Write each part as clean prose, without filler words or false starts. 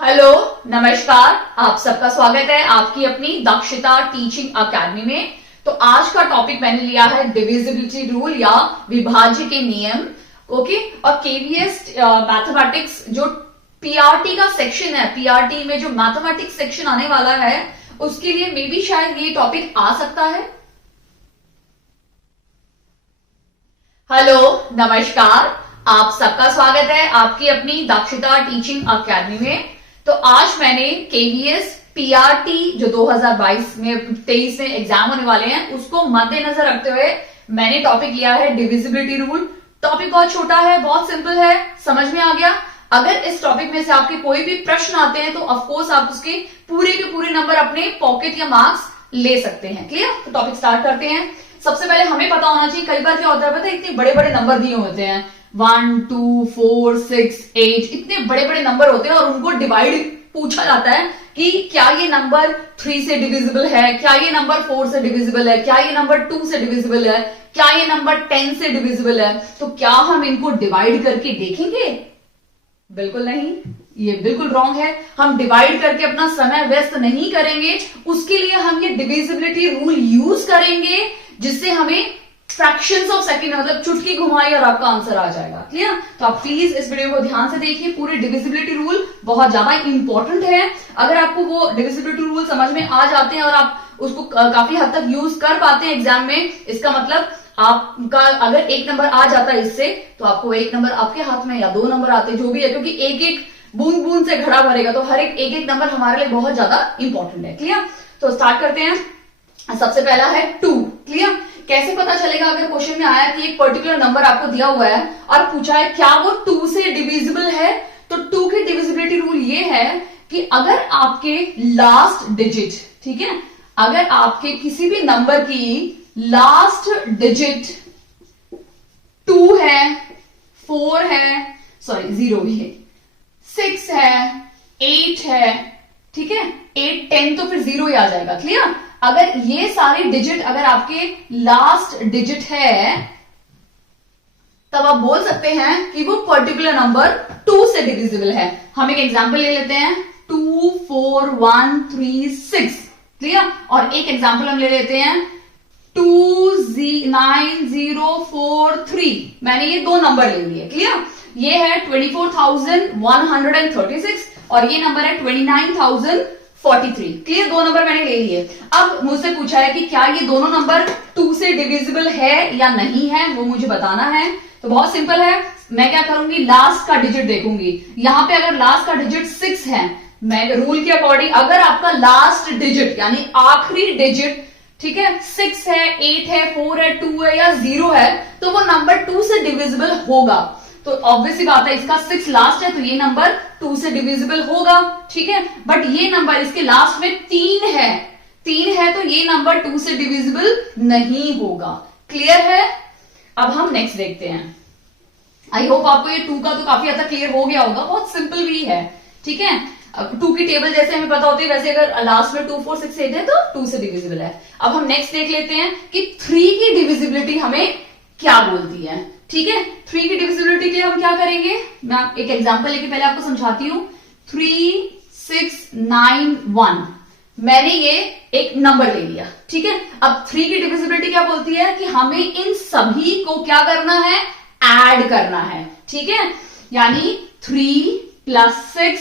Hello, नमस्कार। आप सबका स्वागत है आपकी अपनी दक्षता टीचिंग अकेडमी में। तो आज का टॉपिक मैंने लिया है डिविजिबिलिटी रूल या विभाज्य के नियम। ओके, और केवीएस मैथमेटिक्स जो पीआरटी का सेक्शन है, पीआरटी में जो मैथमेटिक्स सेक्शन आने वाला है उसके लिए मे बी शायद ये टॉपिक आ सकता है। हेलो, नमस्कार। आप सबका स्वागत है आपकी अपनी दक्षता टीचिंग अकेडमी में। तो आज मैंने केवीएस पीआरटी जो 2022 में 23 में एग्जाम होने वाले हैं उसको मद्देनजर रखते हुए मैंने टॉपिक लिया है डिविजिबिलिटी रूल। टॉपिक बहुत छोटा है, बहुत सिंपल है, समझ में आ गया। अगर इस टॉपिक में से आपके कोई भी प्रश्न आते हैं तो ऑफकोर्स आप उसके पूरे के पूरे नंबर अपने पॉकेट या मार्क्स ले सकते हैं। क्लियर? तो टॉपिक स्टार्ट करते हैं। सबसे पहले हमें पता होना चाहिए, कई बार क्या होता है पता है, इतने बड़े बड़े नंबर दिए होते हैं 1 2 4 6 8, इतने बड़े बड़े नंबर होते हैं और उनको डिवाइड पूछा जाता है कि क्या ये नंबर 3 से डिविजिबल है, क्या ये नंबर 4 से डिविजिबल है, क्या ये नंबर 2 से डिविजिबल है, क्या ये नंबर 10 से डिविजिबल है। तो क्या हम इनको डिवाइड करके देखेंगे? बिल्कुल नहीं, ये बिल्कुल रॉन्ग है। हम डिवाइड करके अपना समय व्यस्त नहीं करेंगे। उसके लिए हम ये डिविजिबिलिटी रूल यूज करेंगे जिससे हमें फ्रैक्शंस ऑफ सेकंड मतलब चुटकी घुमाई और आपका आंसर आ जाएगा। क्लियर? तो आप प्लीज इस वीडियो को ध्यान से देखिए। पूरे डिविजिबिलिटी रूल बहुत ज्यादा इंपॉर्टेंट है। अगर आपको वो डिविजिबिलिटी रूल समझ में आ जाते हैं और आप उसको काफी हद तक यूज कर पाते हैं एग्जाम में, इसका मतलब आपका अगर एक नंबर आ जाता है इससे तो आपको एक नंबर आपके हाथ में या 2 नंबर आते जो भी है, क्योंकि एक एक बूंद बूंद से घड़ा भरेगा तो हर एक एक नंबर हमारे लिए बहुत ज्यादा इंपॉर्टेंट है। क्लियर? तो स्टार्ट करते हैं। सबसे पहला है 2। क्लियर? कैसे पता चलेगा? अगर क्वेश्चन में आया कि एक पर्टिकुलर नंबर आपको दिया हुआ है और पूछा है क्या वो 2 से डिविजिबल है, तो 2 की डिविजिबिलिटी रूल ये है कि अगर आपके लास्ट डिजिट, ठीक है, अगर आपके किसी भी नंबर की लास्ट डिजिट 2 है, 4 है, सॉरी 0 भी है, 6 है, 8 है, ठीक है, 8 10 तो फिर 0 ही आ जाएगा। क्लियर? अगर ये सारे डिजिट अगर आपके लास्ट डिजिट है तब आप बोल सकते हैं कि वो पर्टिकुलर नंबर 2 से डिविजिबल है। हम एक एग्जांपल ले लेते हैं 2 4 1 3 6। क्लियर? और एक एग्जांपल हम ले लेते हैं 2 9 0 4 3। मैंने ये 2 नंबर ले लिए। क्लियर? ये है 24,136 और ये नंबर है 29,043। क्लियर? 2 नंबर मैंने ले लिए। अब मुझसे पूछा है कि क्या ये दोनों नंबर 2 से डिविजिबल है या नहीं है, वो मुझे बताना है। तो बहुत सिंपल है, मैं क्या करूंगी, लास्ट का डिजिट देखूंगी। यहां पे अगर लास्ट का डिजिट 6 है, मैं रूल के अकॉर्डिंग अगर आपका लास्ट डिजिट यानी आखिरी डिजिट, ठीक है, 6 है, 8 है, 4 है, 2 है या 0 है, तो वो नंबर 2 से डिविजिबल होगा। तो ऑब्वियसली बात है, इसका 6 लास्ट है तो ये नंबर 2 से डिविजिबल होगा। ठीक है, बट ये नंबर इसके लास्ट में 3 है तो ये नंबर 2 से डिविजिबल नहीं होगा। क्लियर है? अब हम नेक्स्ट देखते हैं। आई होप आपको ये 2 का तो काफी हद तक क्लियर हो गया होगा, बहुत सिंपल भी है। ठीक है, अब 2 की टेबल जैसे हमें पता होती है वैसे अगर लास्ट में 2 4 6 8 है तो 2 से डिविजिबल है। अब हम नेक्स्ट देख लेते हैं कि 3 की डिविजिबिलिटी हमें क्या बोलती है। ठीक है, 3 की डिविजिबिलिटी के लिए हम क्या करेंगे, मैं एक एग्जांपल लेके पहले आपको समझाती हूं। 3 6 9 1, मैंने ये एक नंबर ले लिया। ठीक है, अब 3 की डिविजिबिलिटी क्या बोलती है कि हमें इन सभी को क्या करना है, ऐड करना है। ठीक है, यानी 3 + 6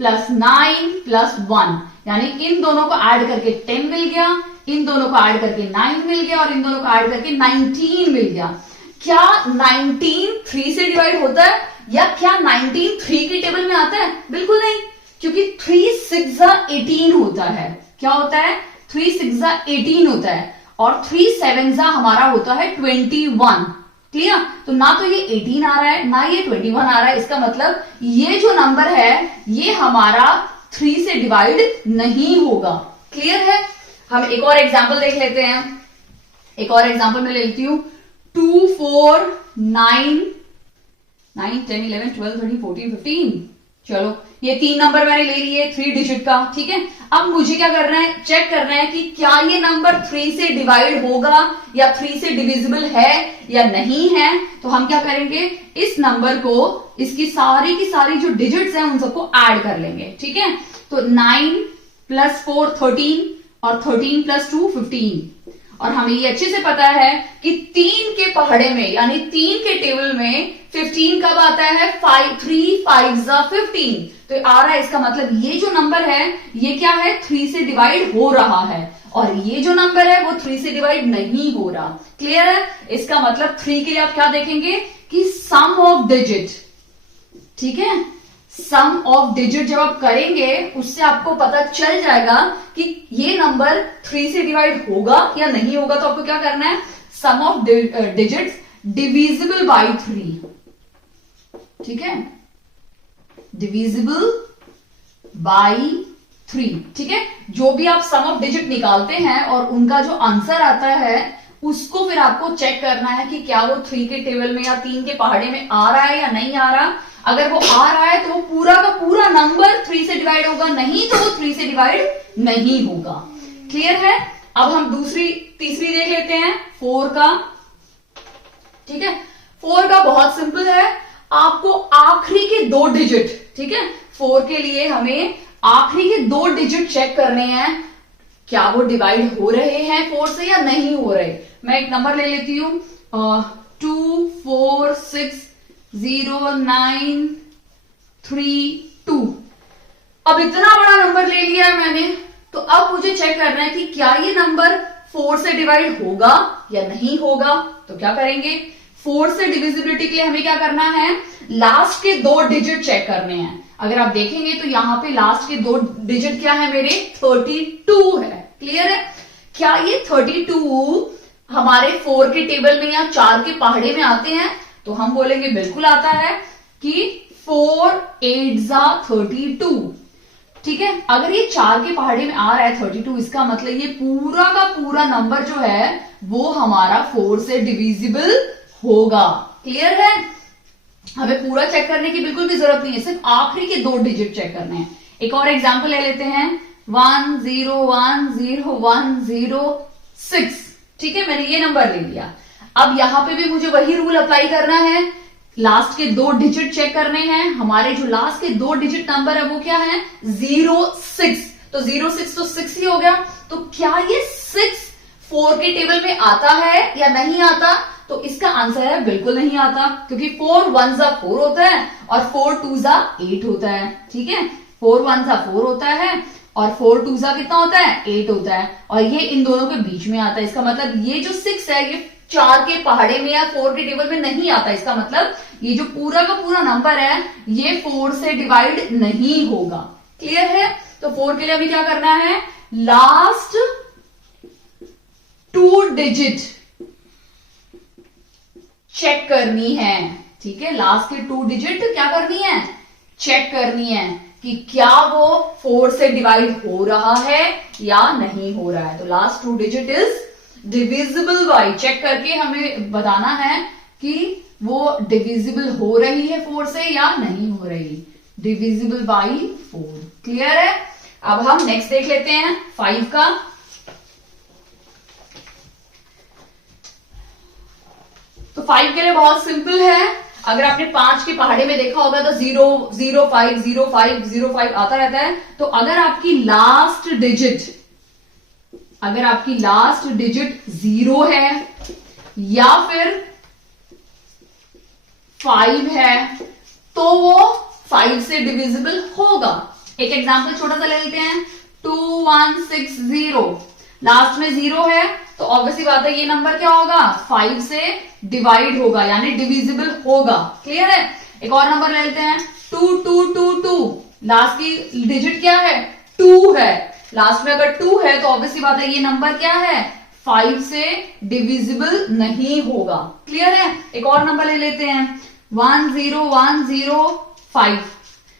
+ 9 + 1, यानी इन दोनों को ऐड करके 10 मिल गया, इन दोनों को ऐड करके 9 मिल गया और इन दोनों को ऐड करके 19 मिल गया। क्या 19 3 से डिवाइड होता है या क्या 19 3 की टेबल में आता है? बिल्कुल नहीं, क्योंकि 3 6 18 होता है। क्या होता है? 3 6 18 होता है और 3 7 हमारा होता है 21। क्लियर? तो ना तो ये 18 आ रहा है ना ये 21 आ रहा है। इसका मतलब ये जो नंबर है ये हमारा 3 से डिवाइड नहीं होगा। क्लियर है? हम एक और एग्जांपल देख लेते हैं। एक और एग्जांपल में ले लेती हूं 2 4 9 10 11 12 13 14 15। चलो, ये 3 नंबर मैंने ले लिए 3 डिजिट का। ठीक है, अब मुझे क्या करना है, चेक करना है कि क्या ये नंबर 3 से डिवाइड होगा या 3 से डिविजिबल है या नहीं है। तो हम क्या करेंगे, इस नंबर को इसकी सारी की सारी जो डिजिट्स हैं उन सबको ऐड कर लेंगे। ठीक है, तो 9 + 4 13 और 13 + 2 15। और हमें ये अच्छे से पता है कि 3 के पहाड़े में यानी 3 के टेबल में 15 कब आता है, 3 5 15। तो आ रहा है, इसका मतलब ये जो नंबर है ये क्या है, 3 से डिवाइड हो रहा है, और ये जो नंबर है वो 3 से डिवाइड नहीं हो रहा। क्लियर है? इसका मतलब 3 के लिए आप क्या देखेंगे कि सम ऑफ डिजिट। ठीक है, सम ऑफ डिजिट जब आप करेंगे उससे आपको पता चल जाएगा कि ये नंबर 3 से डिवाइड होगा या नहीं होगा। तो आपको क्या करना है, सम ऑफ डिजिट्स डिविजिबल बाय 3। ठीक है, डिविजिबल बाय 3। ठीक है, जो भी आप सम ऑफ डिजिट निकालते हैं और उनका जो आंसर आता है उसको फिर आपको चेक करना है कि क्या वो 3 के टेबल में या 3 के पहाड़े में आ रहा है या नहीं आ रहा। अगर वो आ रहा है तो वो पूरा का पूरा नंबर 3 से डिवाइड होगा, नहीं तो वो 3 से डिवाइड नहीं होगा। क्लियर है? अब हम तीसरी देख लेते हैं, 4 का। ठीक है, 4 का बहुत सिंपल है, आपको आखिरी के 2 डिजिट, ठीक है, 4 के लिए हमें आखिरी के 2 डिजिट चेक करने हैं, क्या वो डिवाइड हो रहे हैं 4 से या नहीं हो रहे। मैं एक नंबर ले लेती हूं, 2 4 6 0 9 3 2। अब इतना बड़ा नंबर ले लिया है मैंने, तो अब मुझे चेक करना है कि क्या ये नंबर 4 से डिवाइड होगा या नहीं होगा। तो क्या करेंगे, 4 से डिविजिबिलिटी के लिए हमें क्या करना है, लास्ट के 2 डिजिट चेक करने हैं। अगर आप देखेंगे तो यहां पे लास्ट के 2 डिजिट क्या है मेरे, 32 है। क्लियर है? क्या ये 32 हमारे 4 के टेबल में या 4 के पहाड़े में आते हैं? तो हम बोलेंगे बिल्कुल आता है कि 4 8 32। ठीक है, अगर ये 4 के पहाड़े में आ रहा है 32, इसका मतलब ये पूरा का पूरा नंबर जो है वो हमारा 4 से डिविजिबल होगा। क्लियर है? हमें पूरा चेक करने की बिल्कुल भी जरूरत नहीं है, सिर्फ आखिरी के 2 डिजिट चेक करने हैं। एक और एग्जांपल ले लेते हैं, 1 0 1 0 1 0 6। ठीक है, मैंने ये नंबर ले लिया। अब यहां पे भी मुझे वही रूल अप्लाई करना है, लास्ट के 2 डिजिट चेक करने हैं। हमारे जो लास्ट के 2 डिजिट नंबर है वो क्या है, 06। तो 06 तो 6 ही हो गया। तो क्या ये 6 4 के टेबल में आता है या नहीं आता? तो इसका आंसर है बिल्कुल नहीं आता, क्योंकि 4 1 4 होता है और 4 2 8 होता है। ठीक है, 4 1 4 होता है और 4 2 कितना होता है, 8 होता है, और ये इन दोनों के बीच में आता है। इसका मतलब ये जो 6 है ये 4 के पहाड़े में या 4 के टेबल में नहीं आता। इसका मतलब ये जो पूरा का पूरा नंबर है ये 4 से डिवाइड नहीं होगा। क्लियर है? तो 4 के लिए अभी क्या करना है, लास्ट 2 डिजिट चेक करनी है। ठीक है, लास्ट के 2 डिजिट क्या करनी है, चेक करनी है कि क्या वो 4 से डिवाइड हो रहा है या नहीं हो रहा है। तो last 2 digit is divisible by, check करके हमें बताना है कि वो डिविजिबल हो रही है 4 से या नहीं हो रही। Divisible by 4। क्लियर है? अब हम नेक्स्ट देख लेते हैं 5 का। तो 5 के लिए बहुत सिंपल है, अगर आपने 5 के पहाड़े में देखा होगा तो 0 0 5 0 5 0 5 आता रहता है। तो अगर आपकी लास्ट डिजिट 0 है या फिर 5 है तो वो 5 से डिविजिबल होगा। एक एग्जांपल छोटा सा ले लेते हैं, 2 1 6 0, लास्ट में 0 है तो ऑब्वियसली बात है ये नंबर क्या होगा, 5 से डिवाइड होगा यानी डिविजिबल होगा। क्लियर है? एक और नंबर ले लेते हैं, 2 2 2 2, लास्ट की डिजिट क्या है, 2 है, लास्ट में अगर 2 है तो ऑब्वियसली बात है ये नंबर क्या है, 5 से डिविजिबल नहीं होगा। क्लियर है? एक और नंबर ले लेते हैं, 1 0 1 0 5,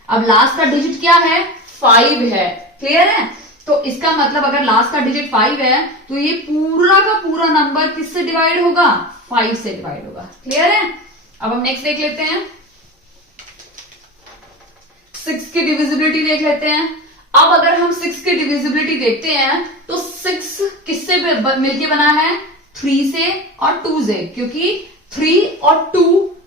अब लास्ट का डिजिट क्या है, 5 है। क्लियर है? तो इसका मतलब अगर लास्ट का डिजिट 5 है तो ये पूरा का पूरा नंबर किससे डिवाइड होगा, 5 से डिवाइड होगा। क्लियर है? अब हम नेक्स्ट देख लेते हैं, 6 की डिविजिबिलिटी देख लेते हैं। अब अगर हम 6 की डिविजिबिलिटी देखते हैं तो 6 किससे मिलके बना है? 3 से और 2 से, क्योंकि 3 और 2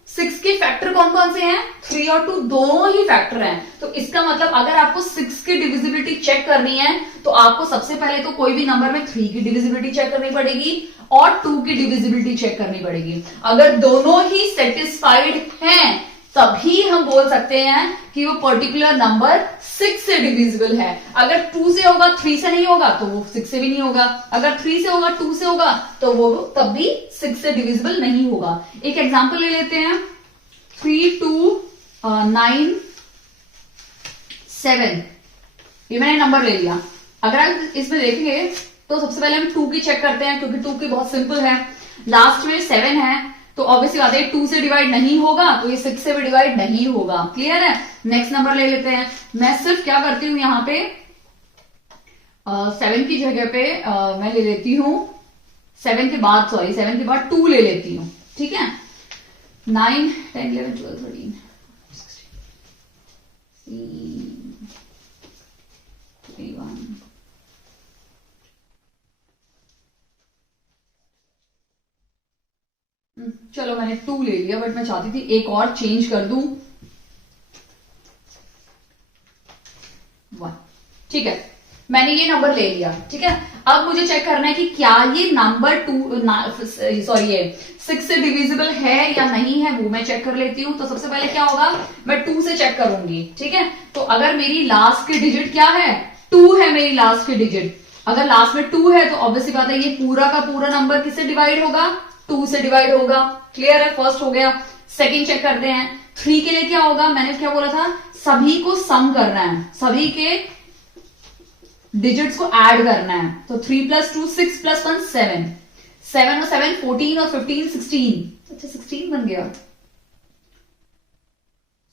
6 के फैक्टर कौन कौन से हैं? 3 और 2 दोनों ही फैक्टर हैं। तो इसका मतलब अगर आपको 6 की डिविजिबिलिटी चेक करनी है तो आपको सबसे पहले तो कोई भी नंबर में 3 की डिविजिबिलिटी चेक करनी पड़ेगी और 2 की डिविजिबिलिटी चेक करनी पड़ेगी। अगर दोनों ही सेटिस्फाइड हैं तभी हम बोल सकते हैं कि वो पर्टिकुलर नंबर 6 से डिविजिबल है। अगर 2 से होगा 3 से नहीं होगा तो वो 6 से भी नहीं होगा, अगर 3 से होगा 2 से होगा तो वो तब भी 6 से डिविजिबल नहीं होगा। एक एग्जांपल ले लेते हैं, 3 2 9 7, ये मैंने नंबर ले लिया। अगर आप इसमें देखेंगे तो सबसे पहले हम 2 की चेक करते हैं, क्योंकि 2 की बहुत सिंपल है, लास्ट में 7 है तो ऑब्वियसली बात है 2 से डिवाइड नहीं होगा तो ये 6 से भी डिवाइड नहीं होगा। क्लियर है? नेक्स्ट नंबर ले लेते हैं। मैं सिर्फ क्या करती हूं यहाँ पे 7 की जगह पे मैं ले लेती हूं 7 के बाद 2 ले लेती हूं। ठीक है, 9 10 11 12 13 16 21 चलो मैंने 2 ले लिया, बट मैं चाहती थी एक और चेंज कर दूं 1। ठीक है, मैंने ये नंबर ले लिया। ठीक है, अब मुझे चेक करना है कि क्या ये नंबर 6 से डिविजिबल है या नहीं है, वो मैं चेक कर लेती हूं। तो सबसे पहले क्या होगा, मैं 2 से चेक करूंगी। ठीक है, तो अगर मेरी लास्ट की डिजिट क्या है? 2 है मेरी लास्ट की डिजिट। अगर लास्ट में 2 है तो ऑब्वियसली बात है ये पूरा का पूरा नंबर किससे डिवाइड होगा? 2 से डिवाइड होगा। क्लियर है? फर्स्ट हो गया। सेकंड चेक करते हैं, 3 के लिए क्या होगा? मैंने क्या बोला था, सभी को सम करना है, सभी के डिजिट्स को ऐड करना है। तो 3 + 2 6 + 1 7, 7 और 7 14 और 15 16। अच्छा 16 बन गया,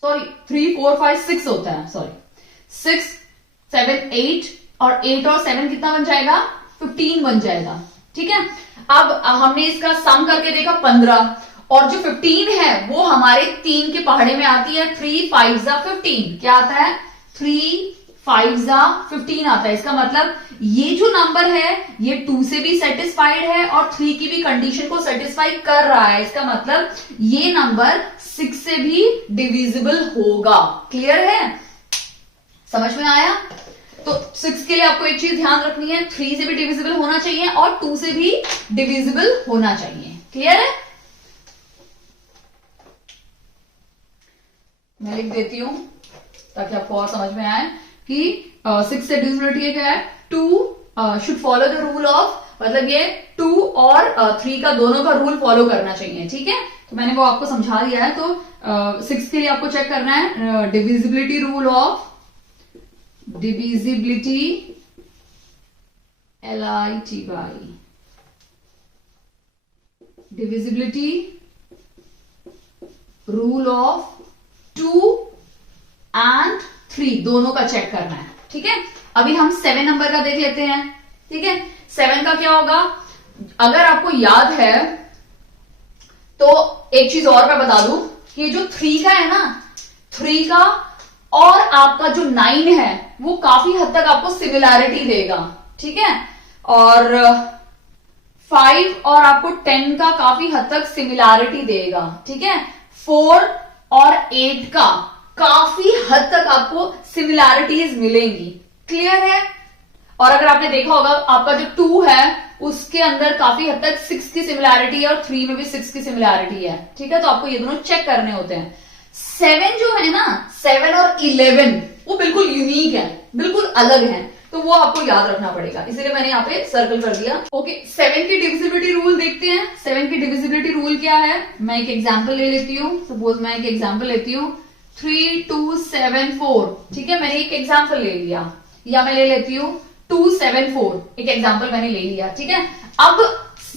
सॉरी 3 4 5 6 होता है, सॉरी 6 7 8 और 8 और 7 कितना बन जाएगा? 15 बन जाएगा। ठीक है, अब हमने इसका सम करके देखा 15, और जो 15 है वो हमारे 3 के पहाड़े में आती है। 3 5 15 क्या आता है? 3 5 15 आता है। इसका मतलब ये जो नंबर है ये 2 से भी सेटिस्फाइड है और 3 की भी कंडीशन को सेटिस्फाई कर रहा है। इसका मतलब ये नंबर 6 से भी डिविजिबल होगा। क्लियर है? समझ में आया? तो 6 के लिए आपको एक चीज ध्यान रखनी है, 3 से भी डिविजिबल होना चाहिए और 2 से भी डिविजिबल होना चाहिए। क्लियर है? मैं लिख देती हूं ताकि आपको और समझ में आए कि 6 से डिविजिबिलिटी क्या है? 2 should follow the rule of, मतलब ये 2 और 3 का दोनों का रूल फॉलो करना चाहिए। ठीक है, तो मैंने वो आपको समझा दिया है। तो 6 के लिए आपको चेक करना है divisibility rule of, divisibility LITY, divisibility rule of 2 and 3 दोनों का चेक करना है। ठीक है, अभी हम 7 नंबर का देख लेते हैं। ठीक है, 7 का क्या होगा? अगर आपको याद है तो एक चीज और मैं बता दूं कि जो 3 का है ना, 3 का और आपका जो 9 है वो काफी हद तक आपको सिमिलैरिटी देगा। ठीक है, और 5 और आपको 10 का काफी हद तक सिमिलैरिटी देगा। ठीक है, 4 और 8 का काफी हद तक आपको सिमिलैरिटीज मिलेंगी। क्लियर है? और अगर आपने देखा होगा आपका जो 2 है उसके अंदर काफी हद तक 6 की सिमिलैरिटी है और 3 में भी 6 की सिमिलैरिटी है। ठीक है, तो आपको ये दोनों चेक करने होते हैं। 7 जो है ना, 7 और 11 वो बिल्कुल यूनिक है, बिल्कुल अलग है, तो वो आपको याद रखना पड़ेगा, इसीलिए मैंने यहाँ पे सर्कल कर दिया। ओके, 7 की डिविजिबिलिटी रूल देखते हैं। 7 की डिविजिबिलिटी रूल क्या है? मैं एक एग्जांपल ले लेती हूँ। सपोज मैं एक एग्जांपल लेती हूँ 3 2 7 4। ठीक है, मैंने एक एग्जांपल ले लिया, या मैं ले लेती हूँ 2 7 4, एक एग्जांपल मैंने ले लिया। ठीक है, अब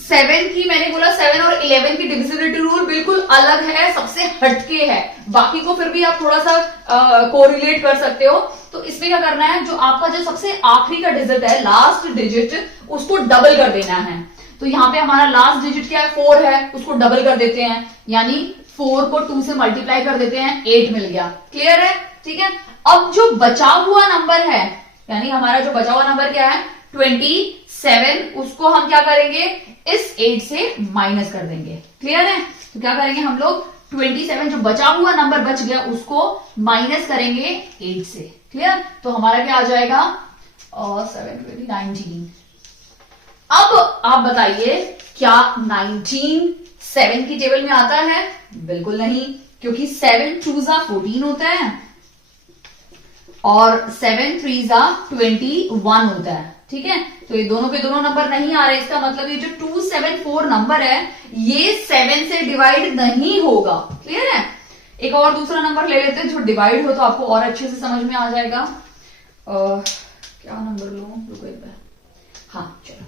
7 की मैंने बोला 7 और 11 की डिविजिबिलिटी रूल बिल्कुल अलग है, सबसे हटके है। बाकी को फिर भी आप थोड़ा सा कोरिलेट कर सकते हो। तो इसमें क्या करना है, जो आपका जो सबसे आखिरी का डिजिट है, लास्ट डिजिट, उसको डबल कर देना है। तो यहाँ पे हमारा लास्ट डिजिट क्या है? 4 है, उसको डबल कर देते हैं, यानी 4 को 2 से मल्टीप्लाई कर देते हैं, 8 मिल गया। क्लियर है? ठीक है, अब जो बचा हुआ नंबर है यानी हमारा जो बचा हुआ नंबर क्या है 27, उसको हम क्या करेंगे इस 8 से माइनस कर देंगे। क्लियर है? तो क्या करेंगे हम लोग 27 जो बचा हुआ नंबर बच गया उसको माइनस करेंगे 8 से। क्लियर? तो हमारा क्या आ जाएगा और 7 20 19। अब आप बताइए क्या 19 7 की टेबल में आता है? बिल्कुल नहीं, क्योंकि 7 2 14 होता है और 7 3 21 होता है। ठीक है, तो ये दोनों के दोनों नंबर नहीं आ रहे, इसका मतलब ये जो 274 नंबर है ये 7 से डिवाइड नहीं होगा। क्लियर है? एक और दूसरा नंबर ले लेते हैं जो डिवाइड हो, तो आपको और अच्छे से समझ में आ जाएगा। क्या नंबर लो, रुको एक बार। हाँ चलो,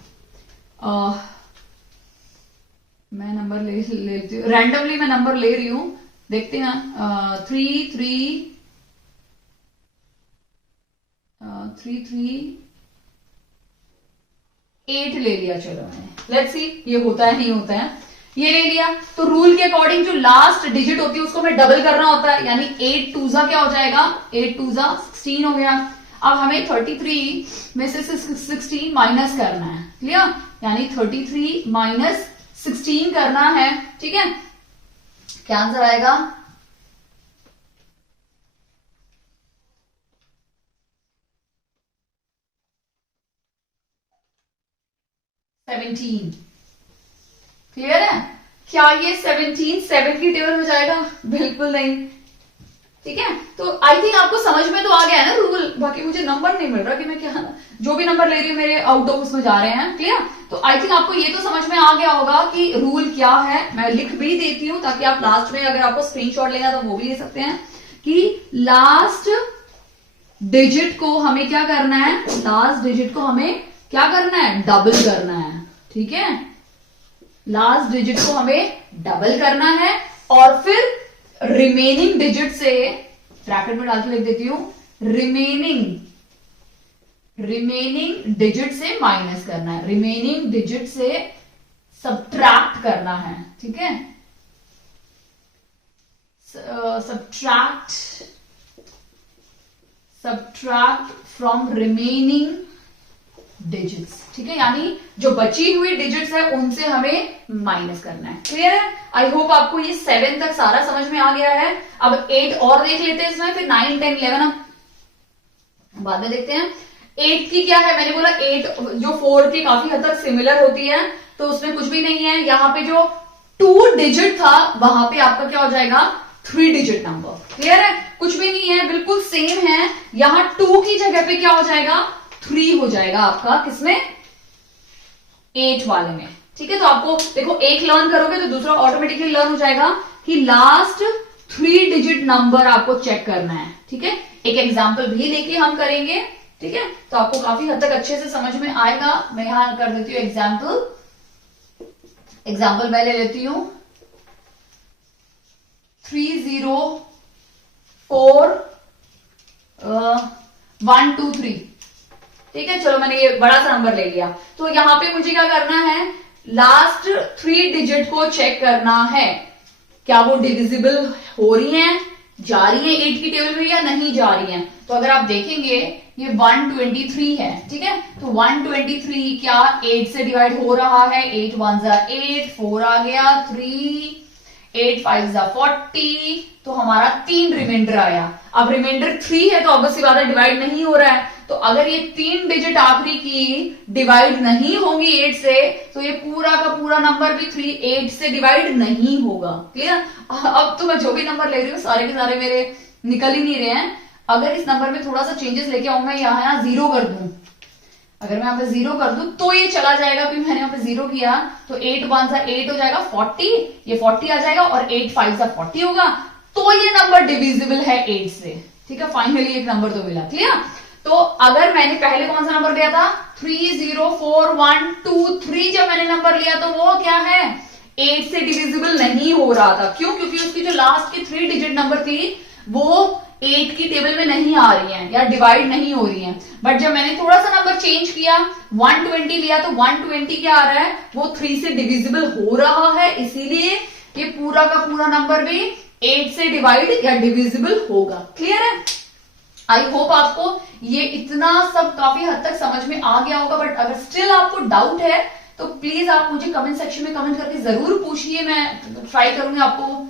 मैं नंबर ले लेती हूँ, रैंडमली मैं नंबर ले रही हूं, देखते हैं। 3 3 8 ले लिया। चलो मैंने, लेट्स सी ये होता है नहीं होता है। ये ले लिया, तो रूल के अकॉर्डिंग जो लास्ट डिजिट होती है उसको हमें डबल करना होता है, यानी 8 2 क्या हो जाएगा, 8 2 16 हो गया। अब हमें 33 में से 16 माइनस करना है। क्लियर? यानी 33 माइनस 16 करना है। ठीक है, क्या आंसर आएगा? क्लियर है? क्या ये 17 7 की टेबल में जाएगा? बिल्कुल नहीं। ठीक है, तो आई थिंक आपको समझ में तो आ गया है ना रूल। बाकी मुझे नंबर नहीं मिल रहा कि मैं क्या, जो भी नंबर ले रही हूँ मेरे आउट ऑफ उसमें जा रहे हैं। क्लियर? तो आई थिंक आपको ये तो समझ में आ गया होगा कि रूल क्या है। मैं लिख भी देती हूँ ताकि आप लास्ट में अगर आपको स्क्रीनशॉट लेना तो वो भी ले सकते हैं कि लास्ट डिजिट को हमें क्या करना है, लास्ट डिजिट को हमें क्या करना है, डबल करना है। ठीक है, लास्ट डिजिट को हमें डबल करना है और फिर रिमेनिंग डिजिट से, ब्रैकेट में डाल के लिख देती हूं, रिमेनिंग डिजिट से माइनस करना है, रिमेनिंग डिजिट से सब्ट्रैक्ट करना है। ठीक है, सब्ट्रैक्ट फ्रॉम रिमेनिंग डिजिट्स। ठीक है, यानी जो बची हुई डिजिट्स है उनसे हमें माइनस करना है। क्लियर है? आई होप आपको ये 7 तक सारा समझ में आ गया है। अब 8 और देख लेते हैं इसमें, फिर 9 10 11 हम बाद में देखते हैं। 8 की क्या है, मैंने बोला 8 जो 4 की काफी हद तक सिमिलर होती है, तो उसमें कुछ भी नहीं है। यहां पे जो 2 डिजिट था वहां पे आपका क्या हो जाएगा, 3 डिजिट नंबर। क्लियर है? कुछ भी नहीं है, बिल्कुल सेम है। यहां 2 की जगह पे क्या हो जाएगा, 3 हो जाएगा आपका, किसमें, 8 वाले में। ठीक है, तो आपको देखो एक लर्न करोगे तो दूसरा ऑटोमेटिकली लर्न हो जाएगा कि लास्ट 3 डिजिट नंबर आपको चेक करना है। ठीक है, एक एग्जाम्पल भी लेके हम करेंगे। ठीक है, तो आपको काफी हद तक अच्छे से समझ में आएगा। मैं यहां कर देती हूँ एग्जाम्पल मैं ले लेती हूं 304 1 2 3। ठीक है, चलो मैंने ये बड़ा सा नंबर ले लिया। तो यहां पे मुझे क्या करना है, लास्ट 3 डिजिट को चेक करना है, क्या वो डिविजिबल हो रही हैं, जा रही हैं 8 की टेबल में या नहीं जा रही हैं। तो अगर आप देखेंगे ये 123 है। ठीक है, तो 123 क्या 8 से डिवाइड हो रहा है, 8 1 8 4 आ गया, 3 8 5 40, तो हमारा 3 रिमाइंडर आया। अब रिमाइंडर 3 है तो ऑब्वियसली बात है डिवाइड नहीं हो रहा है। तो अगर ये 3 डिजिट आखिरी की डिवाइड नहीं होंगी 8 से, तो ये पूरा का पूरा नंबर भी 8 से डिवाइड नहीं होगा। क्लियर? अब तो मैं जो भी नंबर ले रही हूँ सारे के सारे मेरे निकल ही नहीं रहे हैं। अगर इस नंबर में थोड़ा सा चेंजेस लेके आऊं, मैं यहाँ 0 कर दूं, अगर मैं यहाँ पे 0 कर दूं तो ये चला जाएगा, क्योंकि मैंने यहाँ पे 0 किया। तो 8 1 8 हो जाएगा 40, ये 40 आ जाएगा और 8 5 40 होगा, तो ये नंबर डिविजिबल है 8 से। ठीक है, फाइनली एक नंबर तो मिला। क्लियर? तो अगर मैंने पहले कौन सा नंबर लिया था, 3 0 4 1 2 3, जब मैंने नंबर लिया तो वो क्या है, 8 से डिविजिबल नहीं हो रहा था। क्यों? क्योंकि उसकी जो लास्ट की 3 डिजिट नंबर थी वो 8 की टेबल में नहीं आ रही हैं या डिवाइड नहीं हो रही हैं। बट जब मैंने थोड़ा सा नंबर चेंज किया, 120 लिया, तो 120 क्या आ रहा है, वो 3 से डिविजिबल हो रहा है, इसीलिए ये पूरा का पूरा नंबर भी 8 से डिवाइड या डिविजिबल होगा। क्लियर है? आई होप आपको ये इतना सब काफी हद तक समझ में आ गया होगा, बट अगर स्टिल आपको डाउट है तो प्लीज आप मुझे कमेंट सेक्शन में कमेंट करके जरूर पूछिए, मैं ट्राई करूंगी आपको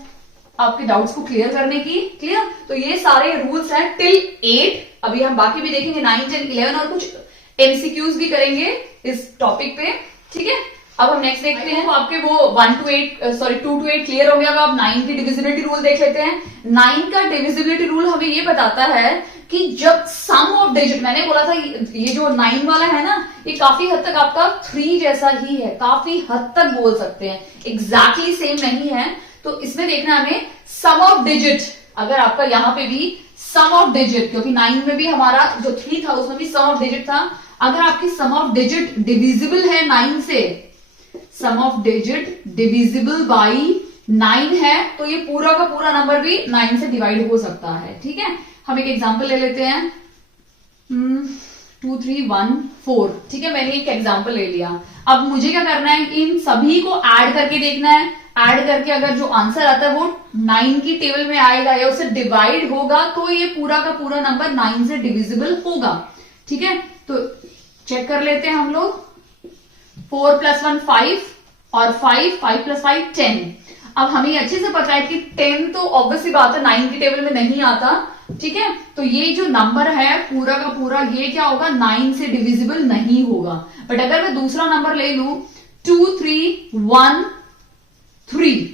आपके डाउट्स को क्लियर करने की। क्लियर? तो ये सारे रूल्स हैं टिल 8। अभी हम बाकी भी देखेंगे 9, 10, 11 और कुछ एमसीक्यूज भी करेंगे इस टॉपिक पे। ठीक है, अब हम नेक्स्ट देखते हैं। तो आपके वो 1 to 8 सॉरी 2 to 8 क्लियर हो गया। अब आप 9 की डिविजिबिलिटी रूल देख लेते हैं। 9 का डिविजिबिलिटी रूल हमें ये बताता है कि जब सम ऑफ डिजिट, मैंने बोला था ये जो 9 वाला है ना, ये काफी हद तक आपका 3 जैसा ही है, काफी हद तक बोल सकते हैं, एग्जैक्टली सेम नहीं है। तो इसमें देखना हमें सम ऑफ डिजिट, अगर आपका यहां पे भी सम ऑफ डिजिट, क्योंकि 9 में भी हमारा जो 3 था उसमें भी सम ऑफ डिजिट था, अगर आपकी सम ऑफ डिजिट डिविजिबल है 9 से, सम ऑफ डिजिट डिविजिबल बाई 9 है, तो ये पूरा का पूरा नंबर भी 9 से डिवाइड हो सकता है। ठीक है, हम एक एग्जांपल ले लेते हैं 2, 3, 1, 4। ठीक है, मैंने एक एग्जांपल ले लिया। अब मुझे क्या करना है, इन सभी को ऐड करके देखना है। ऐड करके अगर जो आंसर आता है वो 9 की टेबल में आएगा या उससे डिवाइड होगा, तो ये पूरा का पूरा नंबर 9 से डिविजिबल होगा। ठीक है, तो चेक कर लेते हैं हम लोग। 4 + 1 5 और 5 + 5 10। अब हमें अच्छे से पता है कि 10 तो ऑब्वियसली बात है 9 की टेबल में नहीं आता। ठीक है, तो ये जो नंबर है पूरा का पूरा ये क्या होगा, 9 से डिविजिबल नहीं होगा। बट अगर मैं दूसरा नंबर ले लू 2, 3, 1, 3,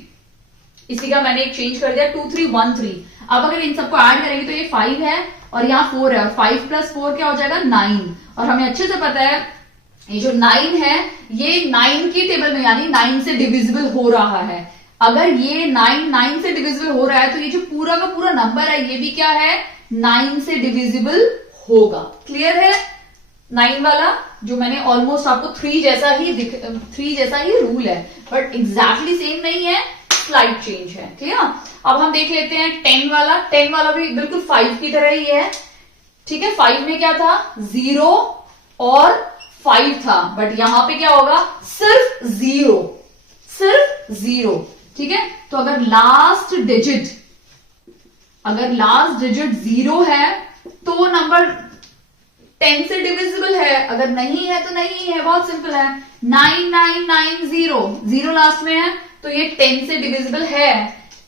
इसी का मैंने एक चेंज कर दिया 2, 3, 1, 3। अब अगर इन सबको ऐड करेंगे तो ये 5 है और यहाँ 4 है, और 5 + 4 क्या हो जाएगा 9। और हमें अच्छे से पता है ये जो 9 है ये 9 की टेबल में यानी 9 से डिविजिबल हो रहा है। अगर ये 9 से डिविजिबल हो रहा है तो ये जो पूरा का पूरा नंबर है ये भी क्या है, 9 से डिविजिबल होगा। क्लियर है? 9 वाला जो मैंने ऑलमोस्ट आपको 3 जैसा ही रूल है, बट एग्जैक्टली सेम नहीं है, स्लाइट चेंज है। क्लियर? अब हम देख लेते हैं 10 वाला। 10 वाला भी बिल्कुल 5 की तरह ही है। ठीक है, 5 में क्या था, 0 और 5 था, बट यहां पे क्या होगा, सिर्फ 0। ठीक है, तो अगर लास्ट डिजिट 0 है तो नंबर 10 से डिविजिबल है, अगर नहीं है तो नहीं है, बहुत सिंपल है। 9990 0 लास्ट में है तो ये 10 से डिविजिबल है।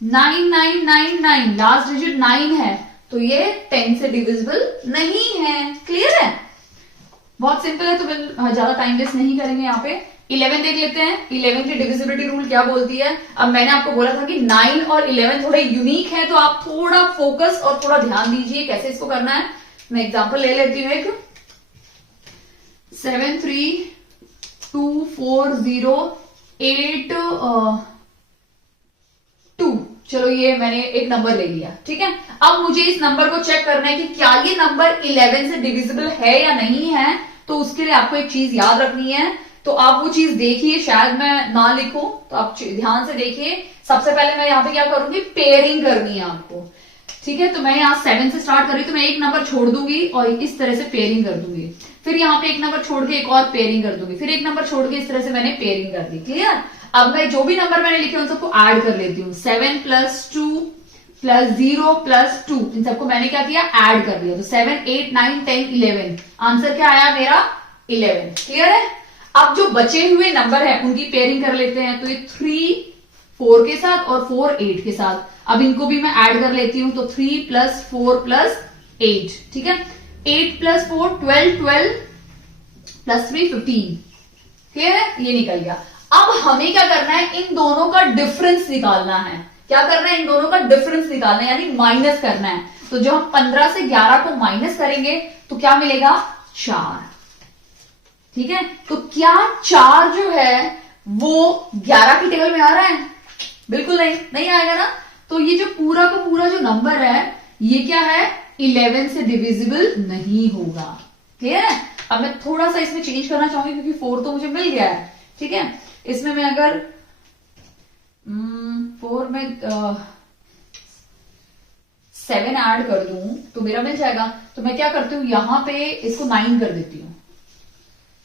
9999 लास्ट डिजिट 9 है तो ये 10 से डिविजिबल नहीं है। क्लियर है? बहुत सिंपल है, तो ज्यादा टाइम वेस्ट नहीं करेंगे यहाँ पे। 11 देख लेते हैं। 11 की डिविजिबिलिटी रूल क्या बोलती है। अब मैंने आपको बोला था कि 9 और 11 थोड़े यूनिक है, तो आप थोड़ा फोकस और थोड़ा ध्यान दीजिए कैसे इसको करना है। मैं एग्जांपल ले लेती हूँ एक 7 3 2 4 0 8 2। चलो ये मैंने एक नंबर ले लिया। ठीक है, अब मुझे इस नंबर को चेक करना है कि क्या ये नंबर 11 से डिविजिबल है या नहीं है। तो उसके लिए आपको एक चीज याद रखनी है, तो आप वो चीज देखिए, शायद मैं ना लिखूं तो आप ध्यान से देखिए। सबसे पहले मैं यहाँ पे क्या करूंगी, पेयरिंग करनी है आपको। ठीक है, तो मैं यहाँ 7 से स्टार्ट कर रही हूं, तो मैं एक नंबर छोड़ दूंगी और इस तरह से पेयरिंग कर दूंगी। फिर यहाँ पे एक नंबर छोड़ के एक और पेयरिंग कर दूंगी, फिर एक नंबर छोड़ के इस तरह से मैंने पेयरिंग कर दी। क्लियर? अब मैं जो भी नंबर मैंने लिखे उन सबको ऐड कर लेती हूँ। 7 + 2 + 0 + 2, इन सबको मैंने क्या किया, ऐड कर दिया। तो 7 8 9 10 11, आंसर क्या आया मेरा 11। क्लियर है? अब जो बचे हुए नंबर है उनकी पेयरिंग कर लेते हैं। तो ये 3 4 के साथ और 4 8 के साथ, अब इनको भी मैं ऐड कर लेती हूं। तो 3 + 4 + 8। ठीक है, 8 + 4 12 12 + 3 15। क्लियर है? ये निकल गया। अब हमें क्या करना है, इन दोनों का डिफरेंस निकालना है। क्या करना है, इन दोनों का डिफरेंस निकालना है, यानी माइनस करना है। तो जब हम 15 से 11 को माइनस करेंगे तो क्या मिलेगा, 4। ठीक है, तो क्या 4 जो है वो 11 की टेबल में आ रहा है? बिल्कुल नहीं आएगा ना। तो ये जो पूरा का पूरा जो नंबर है ये क्या है, 11 से डिविजिबल नहीं होगा। क्लियर है? अब मैं थोड़ा सा इसमें चेंज करना चाहूंगी क्योंकि 4 तो मुझे मिल गया है। ठीक है, इसमें मैं अगर 4 में 7 ऐड कर दूं तो मेरा मिल जाएगा। तो मैं क्या करती हूं, यहां पे इसको 9 कर देती हूं।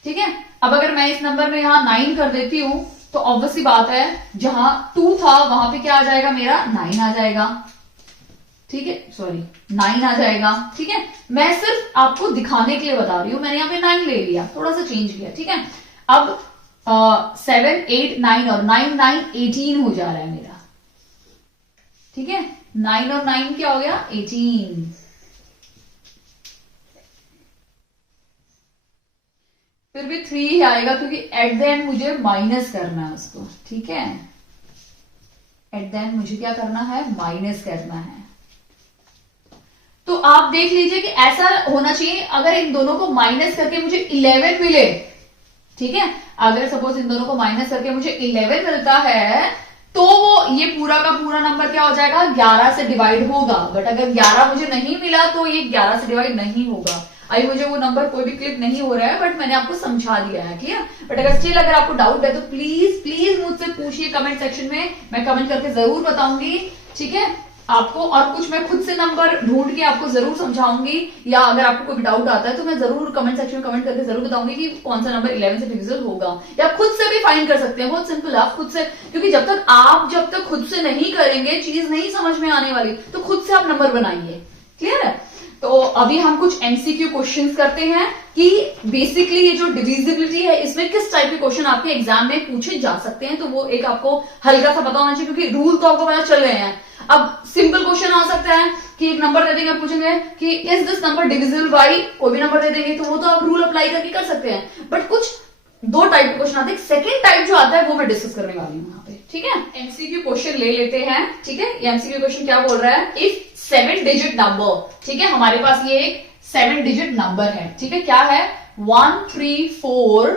ठीक है, अब अगर मैं इस नंबर में यहां 9 कर देती हूं तो ऑब्वियसली बात है जहां 2 था वहां पे क्या आ जाएगा, मेरा 9 आ जाएगा। ठीक है, सॉरी 9 आ जाएगा। ठीक है, मैं सिर्फ आपको दिखाने के लिए बता रही हूं, मैंने यहाँ पे 9 ले लिया, थोड़ा सा चेंज किया। ठीक है, अब 7 8 9 और 9 9 18 हो जा रहा है मेरा। ठीक है, 9 और 9 क्या हो गया, 18। फिर भी 3 ही आएगा क्योंकि एट द एंड मुझे माइनस करना है उसको। ठीक है, एट द एंड मुझे क्या करना है, माइनस करना है। तो आप देख लीजिए कि ऐसा होना चाहिए, अगर इन दोनों को माइनस करके मुझे 11 मिले, ठीक है, अगर सपोज इन दोनों को माइनस करके मुझे 11 मिलता है तो वो ये पूरा का पूरा नंबर क्या हो जाएगा, 11 से डिवाइड होगा। बट अगर 11 मुझे नहीं मिला तो ये 11 से डिवाइड नहीं होगा। आई मुझे वो नंबर कोई भी क्लिक नहीं हो रहा है, बट मैंने आपको समझा दिया है। क्लियर? बट अगर स्टिल अगर आपको डाउट है तो प्लीज प्लीज मुझसे पूछिए कमेंट सेक्शन में, मैं कमेंट करके जरूर बताऊंगी। ठीक है, आपको और कुछ मैं खुद से नंबर ढूंढ के आपको जरूर समझाऊंगी, या अगर आपको कोई डाउट आता है तो मैं जरूर कमेंट सेक्शन में कमेंट करके जरूर बताऊंगी कि कौन सा नंबर 11 से डिविजिबल होगा, या खुद से भी फाइंड कर सकते हैं। बहुत सिंपल है, आप खुद से, क्योंकि जब तक खुद से नहीं करेंगे, चीज नहीं समझ में आने वाली, तो खुद से आप नंबर बनाइए। क्लियर है? तो अभी हम कुछ एमसीक्यू क्वेश्चंस करते हैं कि बेसिकली ये जो डिविजिबिलिटी है इसमें किस टाइप के क्वेश्चन आपके एग्जाम में पूछे जा सकते हैं, तो वो एक आपको हल्का सा पता होना चाहिए, क्योंकि रूल तो आपको पता चल गए हैं। अब सिंपल क्वेश्चन आ सकता है कि एक नंबर दे देंगे, पूछेंगे कि is this number divisible by, कोई भी नंबर दे देंगे, तो वो तो आप रूल अप्लाई करके कर सकते हैं। बट कुछ दो टाइप के क्वेश्चन आते हैं, सेकंड टाइप जो आता है वो मैं डिस्कस करने वाली हूँ यहाँ पे। ठीक है, एमसीक्यू क्वेश्चन ले लेते हैं। ठीक है, ये एमसीक्यू क्वेश्चन क्या बोल रहा है, इफ 7 डिजिट नंबर, ठीक है, हमारे पास ये एक 7 डिजिट नंबर है। ठीक है, क्या है, 1 3 4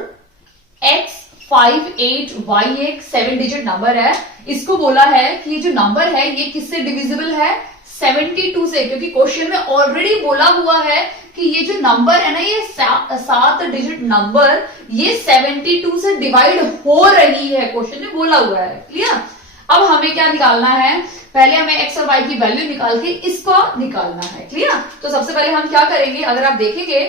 x 5 8 y एक 7 डिजिट नंबर है। इसको बोला है कि ये जो नंबर है ये किससे डिविजिबल है, 72 से, क्योंकि क्वेश्चन में ऑलरेडी बोला हुआ है कि ये जो नंबर है ना, ये 7 डिजिट नंबर ये 72 से डिवाइड हो रही है, क्वेश्चन में बोला हुआ है। क्लियर? अब हमें क्या निकालना है, पहले हमें x और y की वैल्यू निकाल के इसको निकालना है। क्लियर? तो सबसे पहले हम क्या करेंगे, अगर आप देखेंगे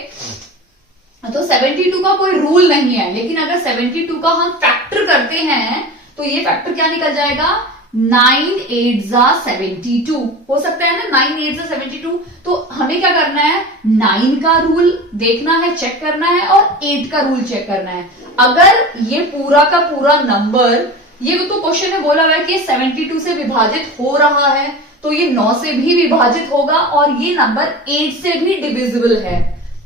तो 72 का कोई रूल नहीं है, लेकिन अगर 72 का हम फैक्टर करते हैं तो ये फैक्टर क्या निकल जाएगा, 9 8 72 हो सकता है ना, 9 8 72। तो हमें क्या करना है, 9 का रूल देखना है, चेक करना है, और 8 का रूल चेक करना है। अगर ये पूरा का पूरा नंबर, ये तो क्वेश्चन में बोला हुआ है कि 72 से विभाजित हो रहा है, तो ये 9 से भी विभाजित होगा, और ये नंबर 8 से भी डिविजिबल है।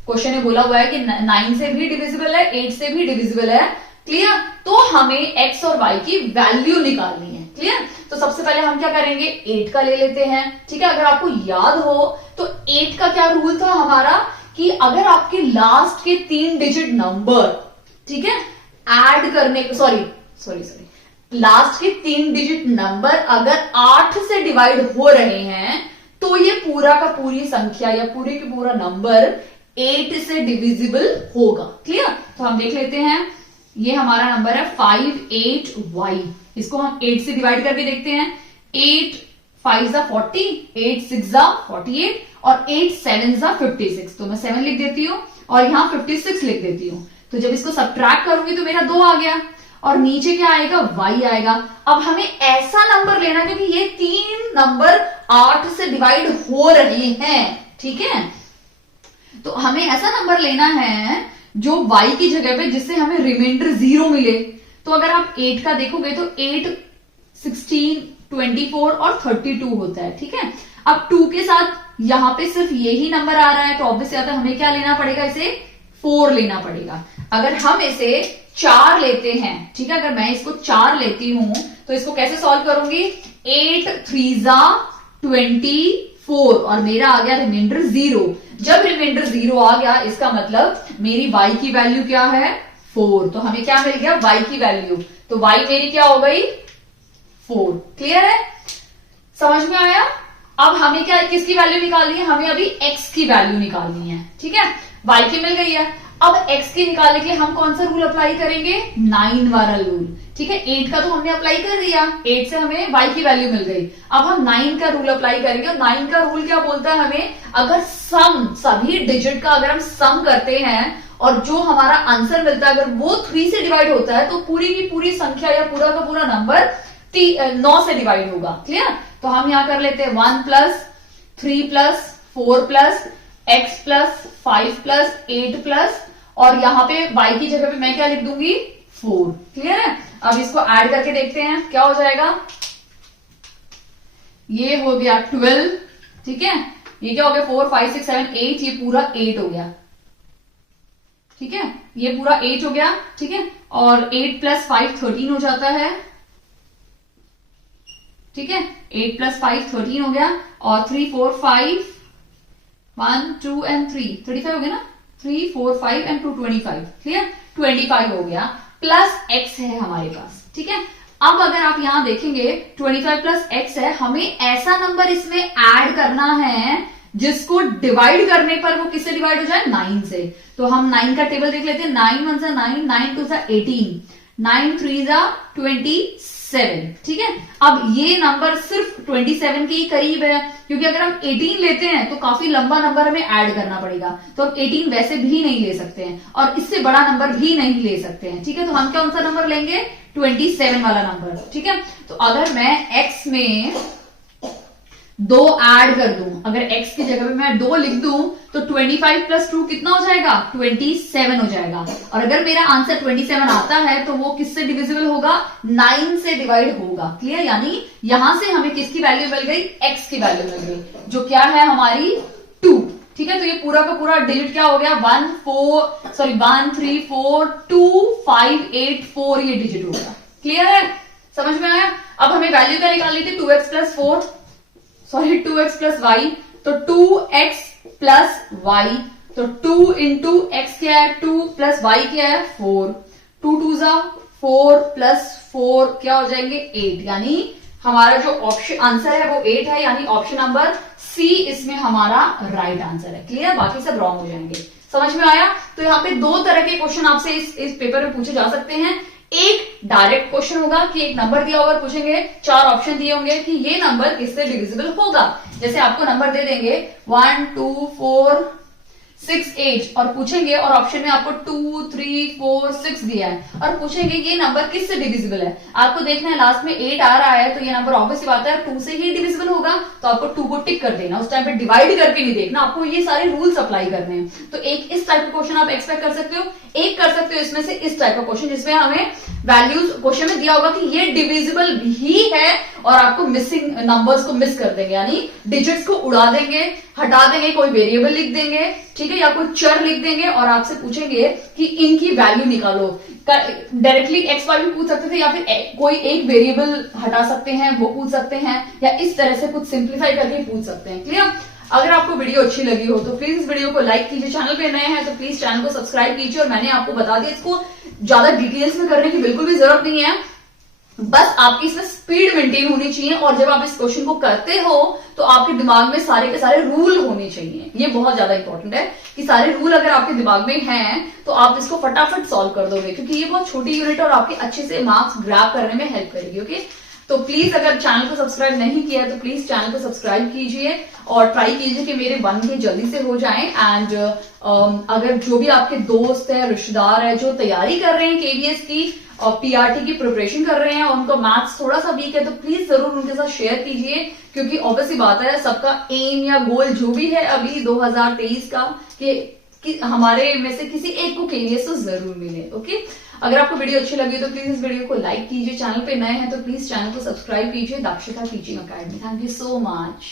क्वेश्चन में बोला हुआ है कि 9 से भी डिविजिबल है, 8 से भी डिविजिबल है। क्लियर? तो हमें x और y की वैल्यू निकालनी है। क्लियर? तो सबसे पहले हम क्या करेंगे, 8 का ले लेते हैं। ठीक है, अगर आपको याद हो तो 8 का क्या रूल था हमारा, कि अगर आपके लास्ट के 3 डिजिट नंबर, ठीक है, ऐड करने, सॉरी लास्ट के 3 डिजिट नंबर अगर 8 से डिवाइड हो रहे हैं, तो ये पूरा का पूरी संख्या या पूरे के पूरा नंबर 8 से डिविजिबल होगा। क्लियर? तो हम देख लेते हैं, ये हमारा नंबर है 5 8 y, इसको हम 8 से डिवाइड करके देखते हैं। 8 5 40, 8 6 48, और 8 7 56। तो मैं 7 लिख देती हूँ और यहां 56 लिख देती हूँ। तो जब इसको सब्ट्रैक्ट करूंगी तो मेरा 2 आ गया, और नीचे क्या आएगा, y आएगा। अब हमें ऐसा नंबर लेना, क्योंकि ये 3 नंबर 8 से डिवाइड हो रहे हैं। ठीक है, तो हमें ऐसा नंबर लेना है जो y की जगह पे, जिससे हमें रिमाइंडर 0 मिले। तो अगर आप 8 का देखोगे तो 8 16 24 और 32 होता है। ठीक है, अब 2 के साथ यहां पे सिर्फ यही नंबर आ रहा है, तो ऑब्वियसली आता है हमें क्या लेना पड़ेगा, इसे 4 लेना पड़ेगा। अगर हम इसे 4 लेते हैं, ठीक है, अगर मैं इसको 4 लेती हूं तो इसको कैसे सॉल्व करूंगी, 8 3 24, और मेरा आ गया रिमाइंडर 0। जब रिमाइंडर 0 आ गया, इसका मतलब मेरी y की वैल्यू क्या है, 4। तो हमें क्या मिल गया, y की वैल्यू। तो y मेरी क्या हो गई, 4। क्लियर है? समझ में आया? अब हमें क्या, किसकी वैल्यू निकालनी है, हमें अभी x की वैल्यू निकालनी है। ठीक है, y की मिल गई है। अब x की निकालने के लिए हम कौन सा रूल अप्लाई करेंगे, 9 वाला रूल। ठीक है, 8 का तो हमने अप्लाई कर दिया, 8 से हमें y की वैल्यू मिल गई। अब हम 9 का रूल अप्लाई करेंगे, और 9 का रूल क्या बोलता है हमें, अगर सम, सभी डिजिट का अगर हम सम करते हैं और जो हमारा आंसर मिलता है अगर वो 3 से डिवाइड होता है, तो पूरी की पूरी संख्या या पूरा का पूरा नंबर 9 से डिवाइड होगा। क्लियर? तो हम यहां कर लेते हैं 1 plus 3 plus 4 plus x plus 5 plus 8 plus, और यहां पे y की जगह पे मैं क्या लिख दूंगी 4। क्लियर है? अब इसको ऐड करके देखते हैं क्या हो जाएगा। ये हो गया 12, ठीक है, ये क्या हो गया 4 5 6 7 8, ये पूरा 8 हो गया, ठीक है, ये पूरा 8 हो गया, ठीक है, और 8 प्लस 5 13 हो जाता है, ठीक है, 8 प्लस 5 13 हो गया, और 3 4 5 1 2 एंड 3 35 हो गया ना, 3 4 5 एंड 2 25, क्लियर, 25 हो गया, प्लस x है हमारे पास, ठीक है। अब अगर आप यहां देखेंगे 25 प्लस x है, हमें ऐसा नंबर इसमें ऐड करना है जिसको डिवाइड करने पर वो किससे डिवाइड हो जाए 9 से। तो हम 9 का टेबल देख लेते हैं, 9 1 9, 9 2 18, 9 3 27, ठीक है। अब ये नंबर सिर्फ 27 के ही करीब है, क्योंकि अगर हम 18 लेते हैं तो काफी लंबा नंबर हमें ऐड करना पड़ेगा, तो हम 18 वैसे भी नहीं ले सकते हैं और इससे बड़ा नंबर भी नहीं ले सकते हैं, ठीक है। तो हम कौन सा नंबर लेंगे 27 वाला नंबर, ठीक है। तो अगर मैं x में 2 ऐड कर दूं, अगर x की जगह पे मैं 2 लिख दूं तो 25 प्लस 2 कितना हो जाएगा 27 हो जाएगा, और अगर मेरा आंसर 27 आता है तो वो किससे डिविजिबल होगा 9 से डिवाइड होगा, क्लियर। यानी यहां से हमें किसकी वैल्यू मिल गई x की वैल्यू मिल गई, जो क्या है हमारी 2, ठीक है। तो ये पूरा का पूरा डिजिट क्या हो गया 1 3 4 2 5 8 4, ये डिजिट हो गया, क्लियर है, समझ में आया। अब हमें वैल्यू क्या निकालनी थी 2x प्लस y, तो 2x प्लस y, तो 2 इंटू एक्स क्या है 2 प्लस y क्या है 4, 2 2 4 प्लस 4 क्या हो जाएंगे 8, यानी हमारा जो ऑप्शन आंसर है वो 8 है, यानी ऑप्शन नंबर सी इसमें हमारा राइट आंसर है, क्लियर। बाकी सब रॉन्ग हो जाएंगे, समझ में आया। तो यहाँ पे 2 तरह के क्वेश्चन आपसे इस पेपर में पूछे जा सकते हैं। एक डायरेक्ट क्वेश्चन होगा कि एक नंबर दिया होगा, पूछेंगे 4 ऑप्शन दिए होंगे कि ये नंबर किससे डिविजिबल होगा, जैसे आपको नंबर दे देंगे 1 2 4 6 8 और पूछेंगे, और ऑप्शन में आपको 2 3 4 6 दिया है और पूछेंगे ये नंबर किससे डिविजिबल है। आपको देखना है लास्ट में 8 आ रहा है तो ये नंबर ऑब्वियस सी बात है 2 से ही डिविजिबल होगा, तो आपको 2 को टिक कर देना, उस टाइम पे डिवाइड करके नहीं देखना, आपको ये सारे रूल्स अप्लाई करने हैं। तो एक इस टाइप का क्वेश्चन आप एक्सपेक्ट कर सकते हो, एक कर सकते हो इसमें से इस टाइप का क्वेश्चन जिसमें हमें वैल्यूज क्वेश्चन में दिया होगा कि ये डिविजिबल ही है और आपको मिसिंग नंबर्स को मिस कर देंगे, यानी डिजिट्स को उड़ा देंगे, हटा देंगे, कोई वेरिएबल लिख देंगे, ठीक है, या कोई चर लिख देंगे और आपसे पूछेंगे कि इनकी वैल्यू निकालो। डायरेक्टली एक्स वाई भी पूछ सकते थे, या फिर कोई एक वेरिएबल हटा सकते हैं वो पूछ सकते हैं, या इस तरह से कुछ सिंप्लीफाई करके पूछ सकते हैं, क्लियर। अगर आपको वीडियो अच्छी लगी हो तो प्लीज इस वीडियो को लाइक कीजिए, चैनल पे नए हैं तो प्लीज चैनल को सब्सक्राइब कीजिए, और मैंने आपको बता दिया इसको ज्यादा डिटेल्स में करने की बिल्कुल भी जरूरत नहीं है, बस आपकी इसमें स्पीड मेंटेन होनी चाहिए, और जब आप इस क्वेश्चन को करते हो तो आपके दिमाग में सारे के सारे रूल होने चाहिए। ये बहुत ज्यादा इंपॉर्टेंट है कि सारे रूल अगर आपके दिमाग में हैं तो आप इसको फटाफट सॉल्व कर दोगे, क्योंकि ये बहुत छोटी यूनिट है और आपके अच्छे से मार्क्स ग्रैब करने में हेल्प करेगी, ओके। तो प्लीज अगर चैनल को सब्सक्राइब नहीं किया है तो प्लीज चैनल को सब्सक्राइब कीजिए और ट्राई कीजिए कि मेरे 1K जल्दी से हो जाएं। एंड अगर जो भी आपके दोस्त है, रिश्तेदार है जो तैयारी कर रहे हैं केवीएस की और पीआरटी की प्रिपरेशन कर रहे हैं, उनको मैथ्स थोड़ा सा वीक है तो प्लीज जरूर उनके साथ शेयर कीजिए, क्योंकि ऑब्वियसली बात है सबका एम या गोल जो भी है अभी 2023 का कि हमारे में से किसी एक को केवीएस तो जरूर मिले, ओके। अगर आपको वीडियो अच्छी लगी तो प्लीज इस वीडियो को लाइक कीजिए, चैनल पे नए हैं तो प्लीज चैनल को सब्सक्राइब कीजिए। Dakshita teaching academy, thank you so much.